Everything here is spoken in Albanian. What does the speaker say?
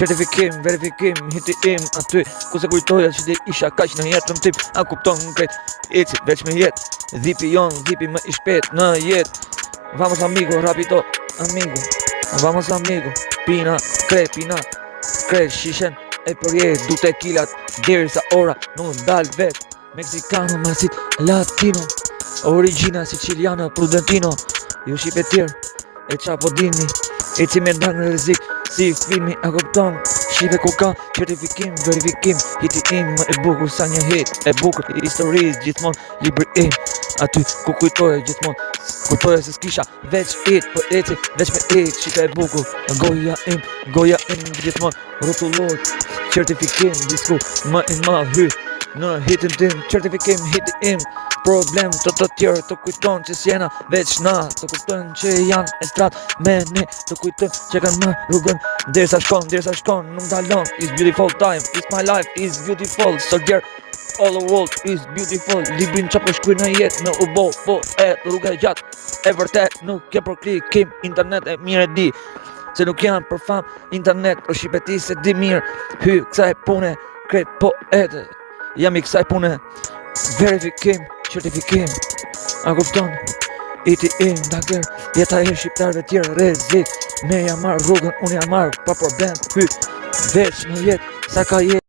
Certifikim, verifikim, hiti im aty ku se kujtoja që ti isha kaq në jetën tip. A kupton krejt, eci veç me jet. Dhipi jon, dhipi më i shpet në jet. Vamos amigo, rapido, amigo. Vamos amigo, pina, kre shishen e përje du tequilat. Deri sa ora nuk dal vet. Mexicano, masit, latino. Origina siciliana, prudentino. Ju shqipe tjerë, e qa po dini. Eci me ndarë në rrezik, si filmi a kupton. Shqipe ku ka certifikim, verifikim. Hiti im më e bukur sa një hit. E bukur, historisë gjithmon, libri im. Aty ku kujtoje gjithmon. Kujtoje se s'kisha veç it, po eci veç me it. Shqipe e bukur, goja im gjithmon. Rotullohet, certifikim, disku më i madh hy. Në hitin tim, certifikim, hiti im. Problem të tjerë të kujton që s'jena veç na. Të kuptojnë që janë estrat me ne. Të kujtojnë që kanë më rrugën derisa shkon, nuk dalon. It's beautiful time, it's my life, it's beautiful. So girl, all the world is beautiful. Librin që po shkruaj në jetë në ubo, po e rruga e gjatë. E vërtet nuk ke për klikim, internet e mirë e di. Se nuk janë për fam, internet për shqipeti se di mirë. Hy kësaj pune, krejt po edhe. Jam i kësaj pune, verifikim, certifikim. A kupton? Iti im, dager, jeta e shqiptarve tjerë rrezik. Me jam marrë rrugën, unë jam marrë pa problem. Hy, veç në jetë, sa ka jetë.